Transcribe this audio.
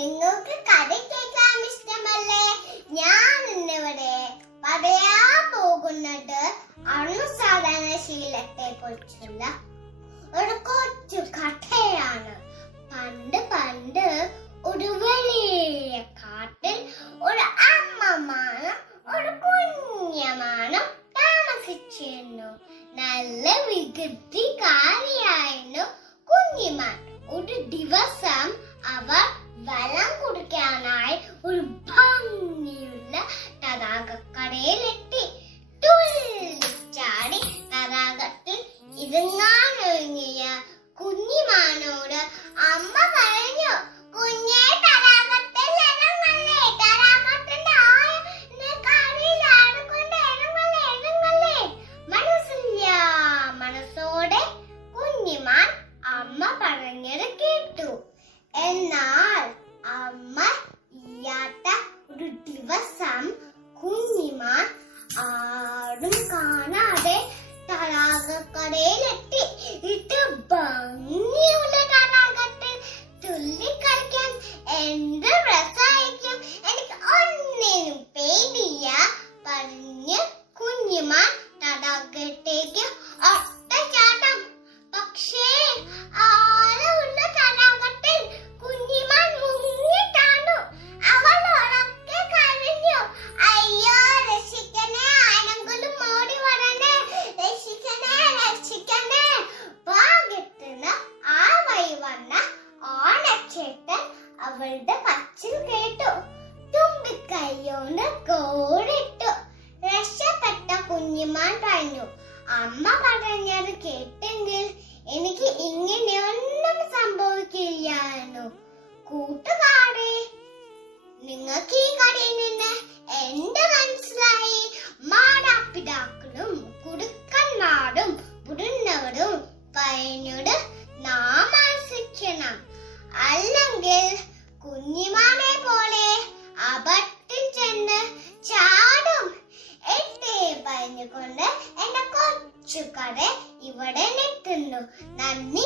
നിങ്ങൾക്ക് കഥ കേൾക്കാൻ ഇഷ്ടമല്ലേ? ഞാൻ ഇന്നിവിടെ പറയാൻ പോകുന്നത് അണുസാധാരണ ശീലത്തെ കുറിച്ചുള്ള ഒരു കൊച്ചു കഥയാണ്. പണ്ട് ഒരു വലിയ കാട്ടിൽ ഒരു അമ്മമാനും ഒരു കുഞ്ഞമാനും താമസിച്ചിരുന്നു. നല്ല വികൃതിക്കാരിയായിരുന്നു കുഞ്ഞിമാൻ. ഒരു ദിവസം അവർ വെള്ളം കുടിക്കാനായി ഒരു ഭംഗിയുള്ള തടാകക്കരയിലെത്തി. തുള്ളിച്ചാടി തടാകത്തിൽ ഇറങ്ങാനൊരുങ്ങിയ കുഞ്ഞിമാനോട് അമ്മ പറഞ്ഞു, കുഞ്ഞെ തടാകത്തിൽ ഇറങ്ങല്ലേ, തടാകത്തിന്റെ കരയിൽ ആടുകൊണ്ട് ഇറങ്ങല്ലേ. മനസ്സോടെ കുഞ്ഞിമാൻ അമ്മ പറഞ്ഞത് കേട്ടു. എന്നാൽ അമ്മ ഇല്ലാത്ത ഒരു ദിവസം കുഞ്ഞിമാൻ ആരും കാണാതെ തടാകക്കരയിലെത്തി. ഇത് ഭംഗിയുള്ള തടാകത്തിൽ തുള്ളിക്കളിക്കാൻ എന്ത് രസമായിരിക്കും, എനിക്ക് ഒന്നിനും പേടിയ പറഞ്ഞ് കുഞ്ഞിമാൻ തടാകത്തേക്ക് ഒറ്റച്ചാട്ടം. പക്ഷേ ആഴമുള്ള തടാകത്തിൽ കുഞ്ഞിമാൻ മുങ്ങി താണു. അവൾ ഉറക്കെ കരഞ്ഞു, അയ്യോ രക്ഷിക്കണേ, ആരെങ്കിലും ഓടി വരണേ, രക്ഷിക്കണേ. ഭാഗ്യത്തിന് ആ വഴി വന്ന ഓണച്ചേട്ടൻ അവളുടെ പച്ചിൽ കേട്ടു. തുമ്പിക്കൈയോണ്ട് കോടിട്ടു. രക്ഷപ്പെട്ട കുഞ്ഞിമാൻ പറഞ്ഞു, അമ്മ പറഞ്ഞത് കേട്ടെങ്കിൽ എനിക്ക് ഇങ്ങനെയൊന്നും സംഭവിക്കില്ലായിരുന്നു. കൂട്ടുകാരെ, നിങ്ങൾക്ക് ഈ കഥയിൽ നിന്ന് എന്ത് മനസ്സിലായി? മാതാപിതാക്കളും കുടുക്കന്മാരും മുതിർന്നവരും പറഞ്ഞത് നാം അനുസരിക്കണം. അല്ലെങ്കിൽ കുഞ്ഞിമാനെ പോലെ അബദ്ധത്തിൽ ചെന്ന് ചാടും. എട്ടേ പറഞ്ഞുകൊണ്ട് എന്റെ കൊച്ചു കഥ ഇവിടെ നിർത്തുന്നു. നന്ദി.